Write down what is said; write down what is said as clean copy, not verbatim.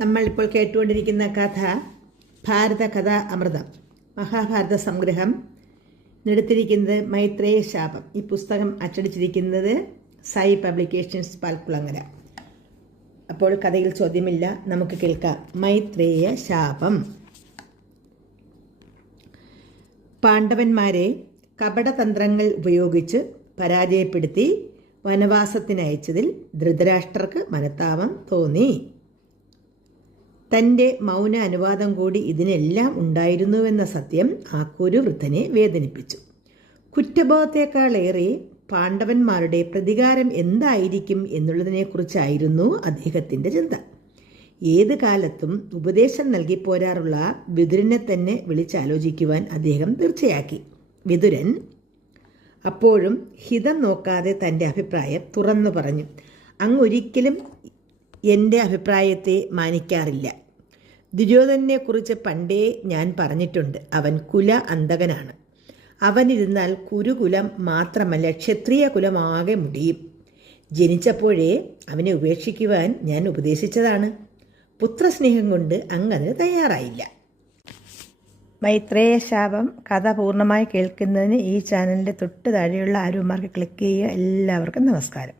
നമ്മളിപ്പോൾ കേട്ടുകൊണ്ടിരിക്കുന്ന കഥ ഭാരത കഥാ അമൃതം, മഹാഭാരത സംഗ്രഹം. എടുത്തിരിക്കുന്നത് മൈത്രേയ ശാപം. ഈ പുസ്തകം അച്ചടിച്ചിരിക്കുന്നത് സായി പബ്ലിക്കേഷൻസ് പാൽക്കുളങ്ങര. അപ്പോൾ കഥയിൽ ചോദ്യമില്ല, നമുക്ക് കേൾക്കാം. മൈത്രേയ ശാപം. പാണ്ഡവന്മാരെ കപടതന്ത്രങ്ങൾ ഉപയോഗിച്ച് പരാജയപ്പെടുത്തി വനവാസത്തിനയച്ചതിൽ ധൃതരാഷ്ട്രർക്ക് മനത്താപം തോന്നി. തൻ്റെ മൗന അനുവാദം കൂടി ഇതിനെല്ലാം ഉണ്ടായിരുന്നുവെന്ന സത്യം ആ കുരുവൃദ്ധനെ വേദനിപ്പിച്ചു. കുറ്റബോധത്തെക്കാളേറെ പാണ്ഡവന്മാരുടെ പ്രതികാരം എന്തായിരിക്കും എന്നുള്ളതിനെക്കുറിച്ചായിരുന്നു അദ്ദേഹത്തിൻ്റെ ചിന്ത. ഏത് കാലത്തും ഉപദേശം നൽകി പോരാറുള്ള വിതുരനെ തന്നെ വിളിച്ചാലോചിക്കുവാൻ അദ്ദേഹം തീർച്ചയാക്കി. വിതുരൻ അപ്പോഴും ഹിതം നോക്കാതെ തൻ്റെ അഭിപ്രായം തുറന്നു പറഞ്ഞു. അങ്ങൊരിക്കലും എൻ്റെ അഭിപ്രായത്തെ മാനിക്കാറില്ല. ദുര്യോധനെക്കുറിച്ച് പണ്ടേ ഞാൻ പറഞ്ഞിട്ടുണ്ട്. അവൻ കുല അന്തകനാണ്. അവനിരുന്നാൽ കുരുകുലം മാത്രമല്ല, ക്ഷത്രിയ കുലമാകെ മുടിയും. ജനിച്ചപ്പോഴേ അവനെ ഉപേക്ഷിക്കുവാൻ ഞാൻ ഉപദേശിച്ചതാണ്. പുത്രസ്നേഹം കൊണ്ട് അങ്ങതിന് തയ്യാറായില്ല. മൈത്രേയ ശാപം കഥ പൂർണ്ണമായി കേൾക്കുന്നതിന് ഈ ചാനലിൻ്റെ തൊട്ട് താഴെയുള്ള ആരോമാർക്ക് ക്ലിക്ക് ചെയ്യുക. എല്ലാവർക്കും നമസ്കാരം.